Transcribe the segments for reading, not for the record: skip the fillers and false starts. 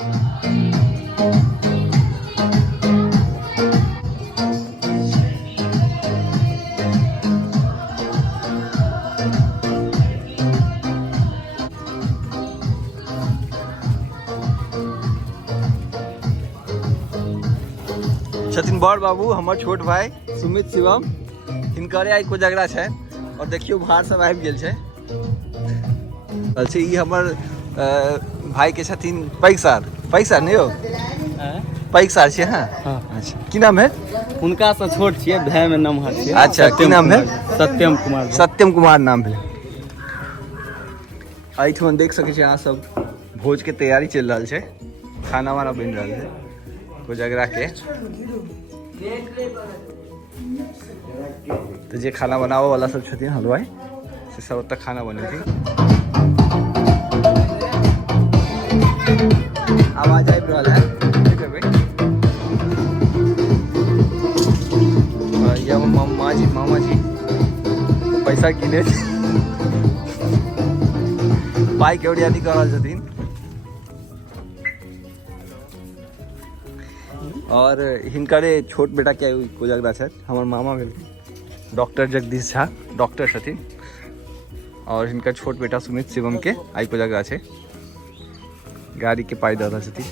छथिन बड़ बाबू हमर छोट भाई सुमित शिवम हिनकरे आई कोजगरा छै और देखियो बाहर सब आबि गेल छै। अच्छा ई हमर भाई के छथिन पैघ सार नहीं हो पैघ सार छै। हाँ अच्छा की नाम है उनका से छोट छियै भाई में नमहर छियै। अच्छा की नाम है सत्यम कुमार नाम है। एहिठुन देख सकै छी अहाँ सब भोज के तैयारी चल रहल छै खाना वाना बनि रहल छै कोजगरा के। तो जे खाना बनावे वाला सब छथिन हलवाई से सब तक खाना बनेथिन। आवाज आबि रहल है या मामा जी पैसा गिने पाई के ओरियानी कर रहल छथिन। और हिनकरे छोट बेटा के कोजगरा छै हमर मामा भेल डॉक्टर जगदीश झा डॉक्टर छथिन और हिनकर छोट बेटा सुमित शिवम के आई कोजगरा छै गाड़ी के पाई दऽ रहल छथिन।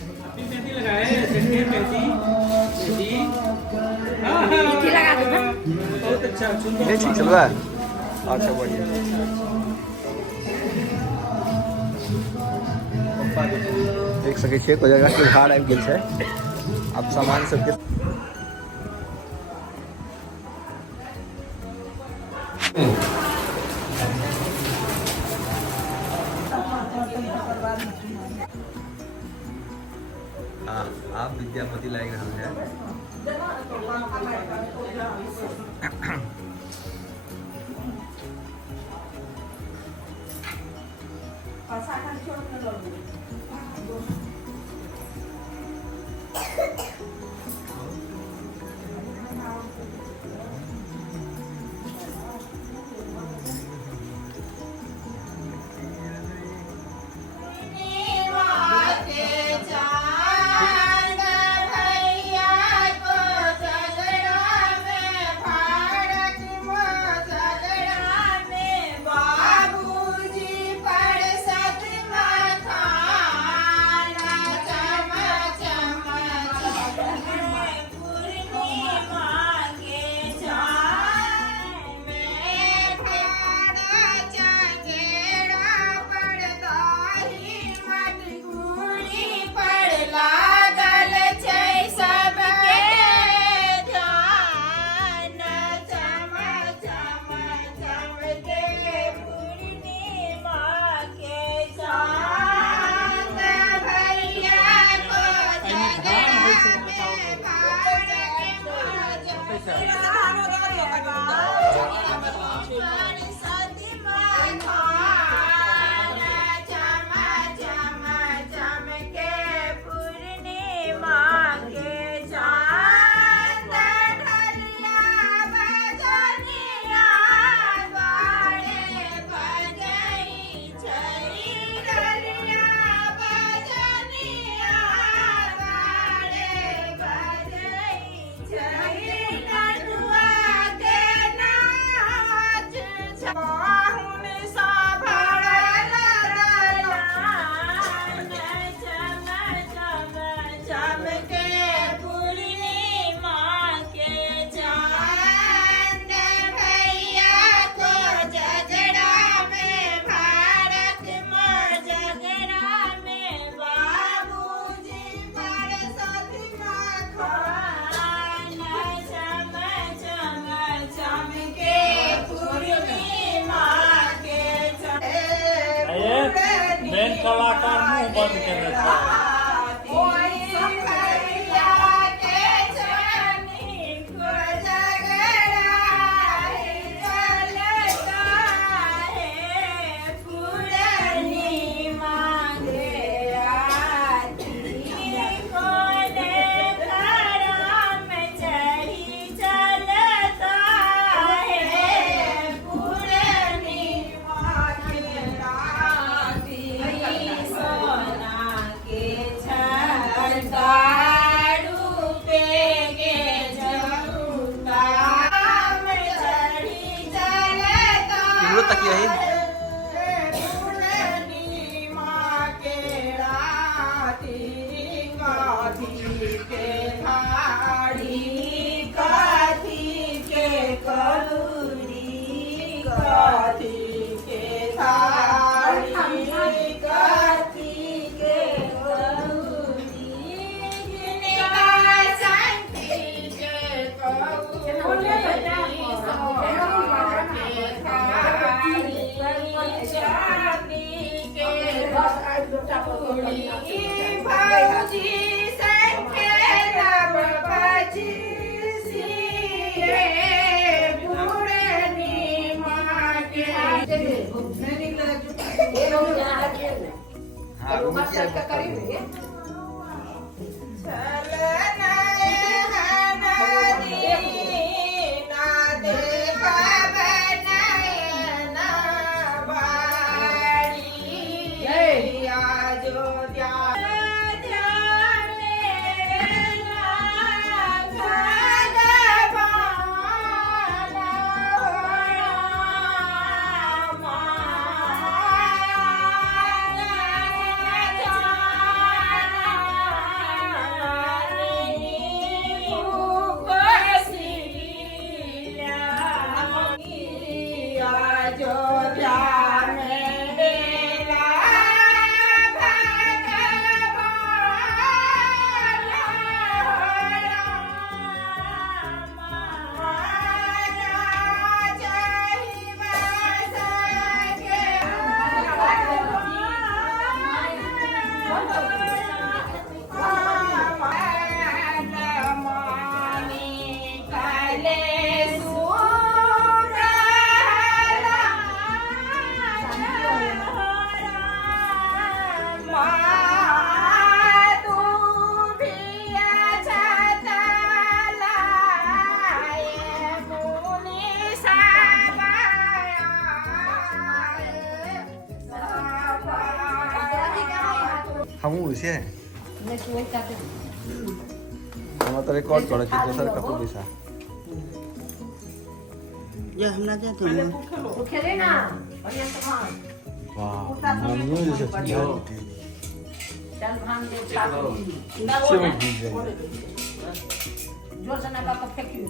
ठीक चलबा अच्छा बढ़िया देख सकै छियै कोजगरा के बाहर आबि गेल छै। अब सामान सबके हाँ आप विद्यापति लाग रहा है। इमरो तकिया है हम उसे है हम तो रिकॉर्ड करे छी दोसर कतौ दिशा ये हमरा जाते हैं खेले ना बढ़िया सामान वाह मम्मी जैसे चिया चल भांग दे से में भूल जाए जोर से ना का फेंकी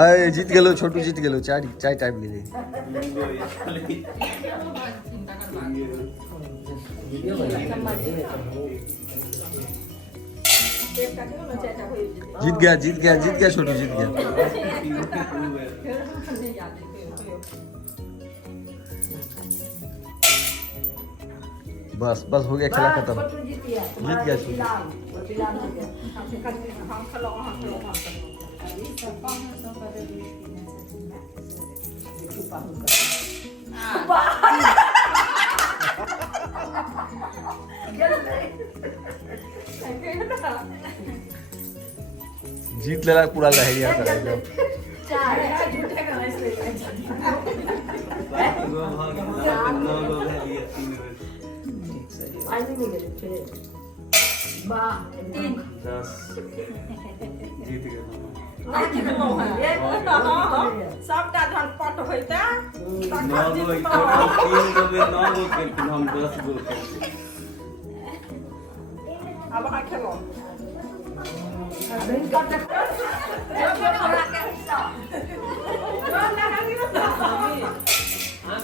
आए जीत गेलो छोटू जीत गेलो चाय चाय टाइम ले जीत गया छोटू जीत गया बस बस हो गया खेला खत्म जीत गया जीत लेला पूरा लहरिया करेगा सबटा धन पट होइता अब आ खेलो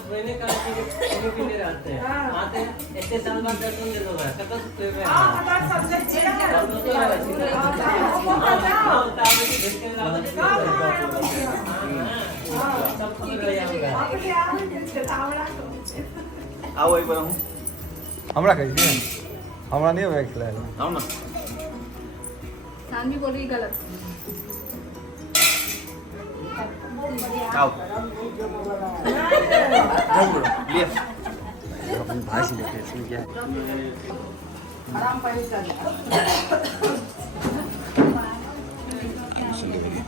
मैंने कहा कि रहते हैं आते हैं इतने साल बाद दर्शन दे दो भाई कतौ से आओ एक बार हूं हमरा कहि दिए हमरा नहीं होगा खिलाएगा आओ ना सानवी बोली गलत आओ ले अपनी भाषा लेके सुन क्या आराम पानी कर परमिशन देवेंगे।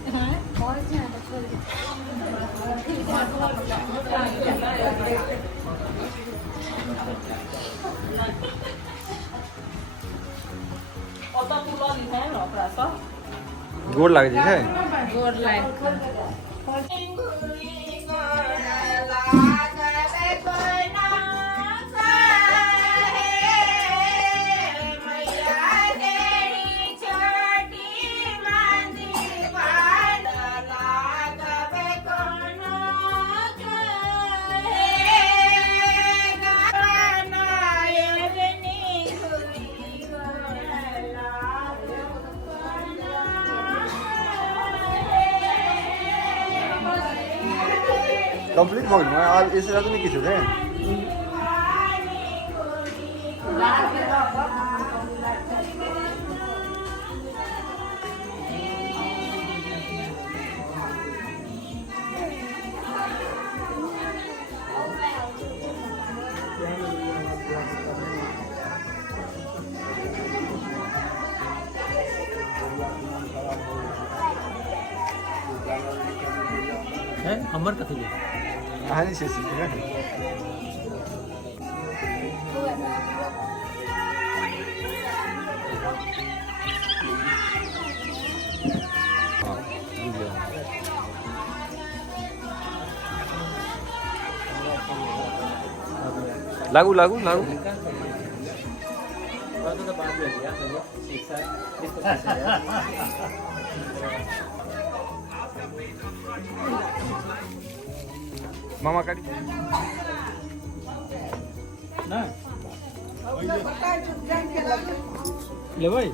गोर लागे छै गोर लाग कंप्लीट हो गया और इससे ज़्यादा नहीं किसी थे। हमर कथी ले कहानी से सीख रहे हैं। लागू लागू लागू तो बाद में लिया एक साथ मामा काटी ना ले भाई